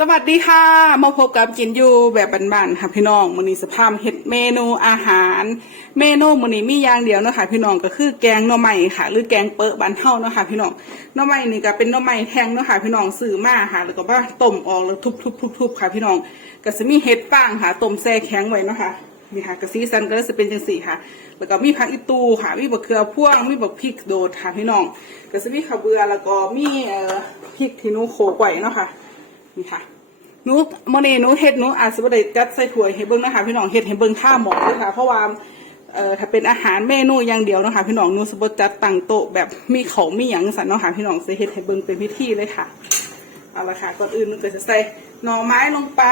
สวัสดีค่ะ มาพบกับกินอยู่แบบบ้านๆค่ะพี่น้องมื้อนี้สภาพเฮ็ดเมนูอาหาร เมนูมื้อนี้มีอย่างเดียวเนาะค่ะพี่น้องก็คือแกงหน่อไม้ค่ะ หรือแกงเปอะบ้านเฮาเนาะค่ะพี่น้องหน่อไม้นี่ก็เป็นหน่อไม้แท่งเนาะค่ะพี่น้องซื้อมาค่ะ แล้วก็มาต้มออกแล้วทุบๆๆๆค่ะพี่น้องก็สิมีเห็ดฟางค่ะต้มแช่แข็งไว้เนาะค่ะนี่ค่ะกระสีสันก็จะเป็นจังสี่ค่ะ แล้วก็มีผักอีตูค่ะ มีบักเขือพ่วง มีบักพริกโดดค่ะพี่น้องก็สิมีข้าวเบือแล้วก็มีเอ่อพริกที่นูโขกไว้เนาะค่ะ นี่ค่ะหนูโมเนหนูเฮ็ดหนูอาจจะบ่ได้จัดใส่ถ้วยให้เบิ้งนะคะพี่น้องเฮ็ดให้เบิ้งข้าหมอเลยค่ะเพราะว่าเอ่อถ้าเป็นอาหารเมนูอย่างเดียวนะคะพี่น้องหนูสมบ่จัดตั้งโต๊ะแบบมีเขามีหยังสันเนาะค่ะพี่น้องสิเฮ็ดให้เบิ้งเป็นพิธีเลยค่ะเอาละค่ะก่อนอื่นหนูก็จะใส่หน่อไม้ลงไป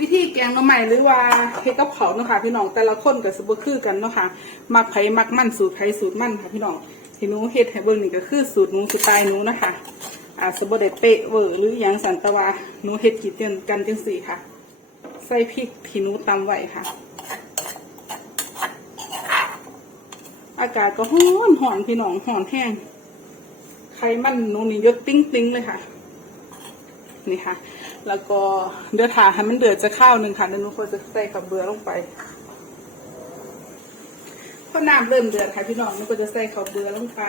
วิธี แกงหน่อไม้หรือว่าเฮ็ดกับเขาวเนาะค่ะพี่น้องแต่ละคนก็สบ่คือกันเนาะค่ะมักไผมักมันสูตรไผสูตรมันค่ะพี่น้องที่หนูเฮ็ดให้เบิ่งนี่ก็คือสูตรหนูสไตล์หนูนะคะอาจจะบ่ได้เป๊ะเวอร์หรือหยังสันตวาหนูเฮ็ดกินกันจังซี่ค่ะ ใส่พริกที่หนูตำไว้ค่ะ อากาศก็ร้อนหอนพี่น้องหอนแห้งไขมันหนูนี่ยดติ้งติ้งเลยค่ะ นี่ค่ะ แล้วก็เดือดถาให้มันเดือดจะข้าวหนึ่งค่ะเดี๋ยวหนูควรจะใส่ขับเบือลงไปพอน้ำเริ่มเดือดค่ะพี่น้องหนูก็จะใส่ขับเบือลงไป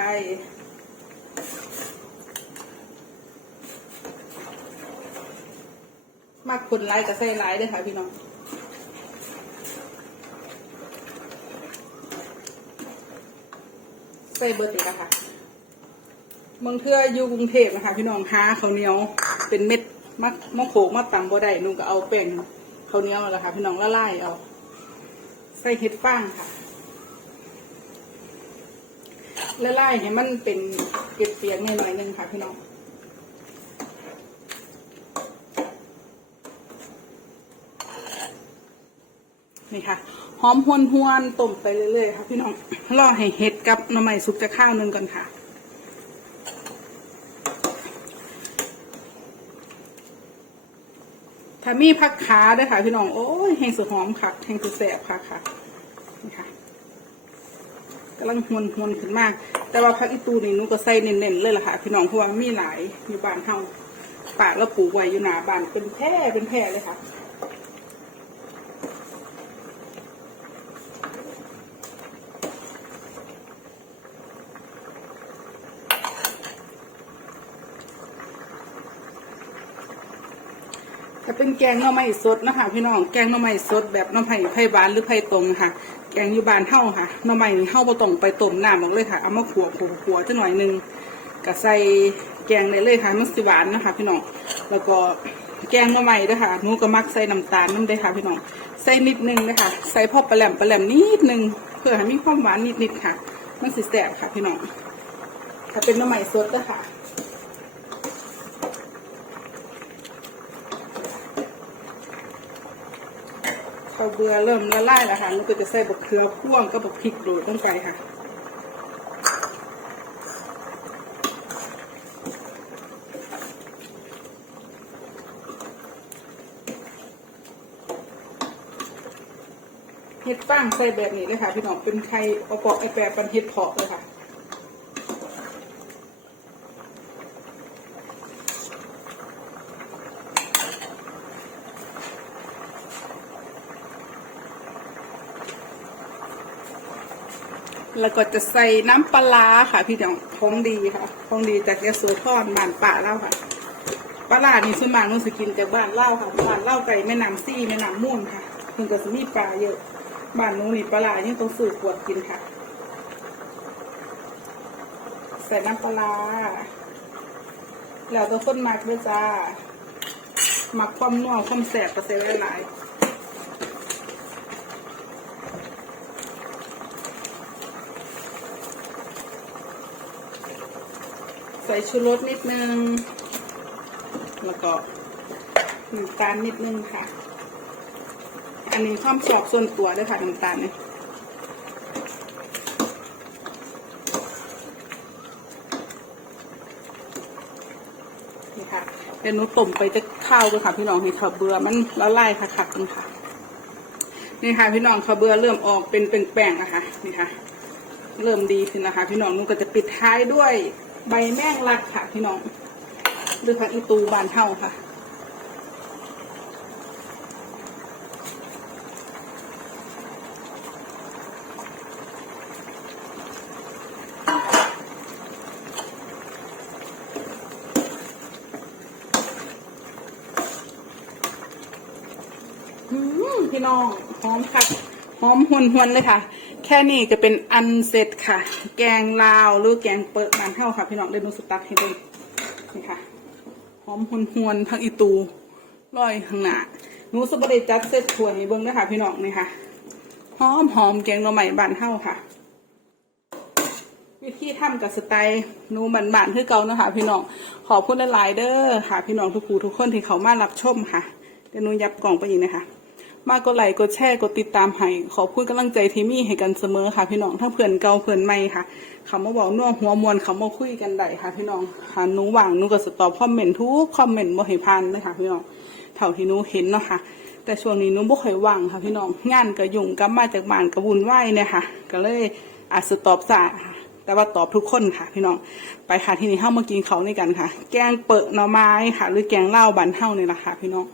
มากคนไล่ก็ใส่ไล่ด้วยค่ะพี่น้อง ใส่เบอร์ติดอะค่ะเมืองเทื่ออยู่กรุงเทพนะคะพี่น้องหาข้าเหนียว เป็นเม็ดมะมะโขกมะตำบ่ได้นุ่งก็เอาแป้งข้าวเหนียวแหละค่ะพี่น้องละลายเอา ใส่เห็ดฟางค่ะละลายให้มันเป็นเกล็ดเปียกๆหน่อยนึงค่ะพี่น้องนี่ค่ะหอมหวนหวนๆต้มไปเรื่อยๆค่ะพี่น้องรอให้เห็ดกับหน่อไม้สุกจะข้าวหนึงก่อนค่ะ ถ้ามีผักขาด้วยค่ะพี่น้อง โอ้ยแห้งสุดหอมค่ะแห้งสุดแสบค่ะค่ะนี่ค่ะกำลังหวนหวนขึ้นมาก แต่ว่าผักอีตูนี่หนูก็ใส่เน้นๆเลยล่ะค่ะ พี่น้องเพราะว่ามีหลายอยู่บ้านเฮาปากแล้วปลูกไว้อยู่หนาบ้านเป็นแพร่เป็นแพร่เลยค่ะ ถ้าเป็นแกงหน่อไม้สดนะคะพี่น้องแกงหน่อไม้สดแบบหน่อไม้ไผ่บานหรือไผ่ตรงค่ะ แกงอยู่บ้านเฮาค่ะหน่อไม้นี่เฮาบ่ต้องไปต้มน้ำหรอกเลยค่ะเอามาขัวขัวขัวจังหน่อยหนึงก็ใส่แกงได้เลยค่ะมันสิหวานนะคะ พี่น้องแล้วก็แกงหน่อไม้ด้วยค่ะหนูก็มักใส่น้ำตาลน้ำด้วยค่ะพี่น้อง ใส่นิดนึงนะคะใส่พอปลาแหลมปลาแหลมนิดนึง เพื่อให้มีความหวานนิดๆค่ะ มันสิแซ่บค่ะพี่น้องถ้าเป็นหน่อไม้สดนะคะ ข้าวเบื่อเริ่มละลายแล้วค่ะหนูก็จะใส่บกเขือพ่วงกับบกพริกโดดลงไปค่ะเห็ดฟางใส่แบบนี้เลยค่ะพี่น้องเป็นไข่เอาปอกไอแปรปันเห็ดเพาะเลยค่ะ แล้วก็จะใส่น้ำปลาค่ะ พี่น้องของดีค่ะของดีจากยะโสธรบ้านป่าเล่าค่ะปลานี่ส่วนมากหนูสกินจากบ้านเล่าค่ะบ้านเล่าไก่แม่น้ำซี่แม่น้ำม่วงค่ะเพิ่งก็จะมีปลาเยอะบ้านนูนี่ปลาร้ายังต้องซื้อขวดกินค่ะ ใส่น้ำปลาแล้วตัวคนมักด้วยจ้าหมักความนัวความแสบก็ใส่หลายๆ ใส่ชูรสนิดนึง แล้วก็น้ำตาลนิดนึงค่ะ อันนี้ความชอบส่วนตัวด้วยค่ะน้ำตาลเนี่ยนี่ค่ะเดี๋ยวหนูต้มไปจะข้าวด้วยค่ะ พี่น้องให้ข้าวเบื่อมันละลายค่ะค่ะคุณค่ะ นี่ค่ะ พี่น้องข้าวเบื่อเริ่มออกเป็นเป็นแป้งนะคะนี่ค่ะ เริ่มดีขึ้นนะคะ พี่น้องนุ้ก็จะปิดท้ายด้วย ใบแมงลักค่ะพี่น้องหรือผักอีตูบานเท่าค่ะอืมพี่น้องหอมค่ะหอมหวนหวนๆเลยค่ะ แค่นี้ก็เป็นอันเสร็จค่ะ แกงลาวหรือแกงเปิดบานเท่าค่ะ พี่น้องเดนูสตักให้เลยนี่ค่ะหอมหวนหวนๆผักอีตูร้อยข้างหน้าหนูสบได้จัดเซตถ้วยให้เบิ้งด้วยค่ะ พี่น้องนี่ค่ะหอมหอมแกงหน่อใหม่บานเท่าค่ะ วิธีทำกับสไตล์หนูบันบานคือเก่านะคะ พี่น้องขอบคุณหลายๆเด้อค่ะ พี่น้องทุกผู้ทุกคนที่เขามารับชมค่ะเดี๋ยวนูยับกล่องไปอีกนะคะ มากกดไลค์กดแชร์กดติดตามให้ขอบคุณกำลังใจที่มีให้กันเสมอค่ะ พี่น้องทั้งเพื่อนเก่าเพื่อนใหม่ค่ะคำว่าบอกน่วหัวมวลคำว่าคุยกันได้ค่ะ พี่น้องค่ะหนูว่างหนูก็สตอบคอมเมนต์ทุกคอมเมนต์บ่ให้พันเลยค่ะ พี่น้องเท่าที่หนูเห็นเนาะค่ะ แต่ช่วงนี้หนูบ่ค่อยว่างค่ะพี่น้องงานก็ยุ่งกลับมาจากบ้านก็วุ่นวายเนี่ยค่ะ ก็เลยอาจสตอบสายค่ะแต่ว่าตอบทุกคนค่ะ พี่น้องไปค่ะที่นี่เข้ามากินเขาในกันค่ะ แกงเปิดหน่อไม้ค่ะ หรือแกงเล่าบันเท่านี่แหละค่ะ พี่น้อง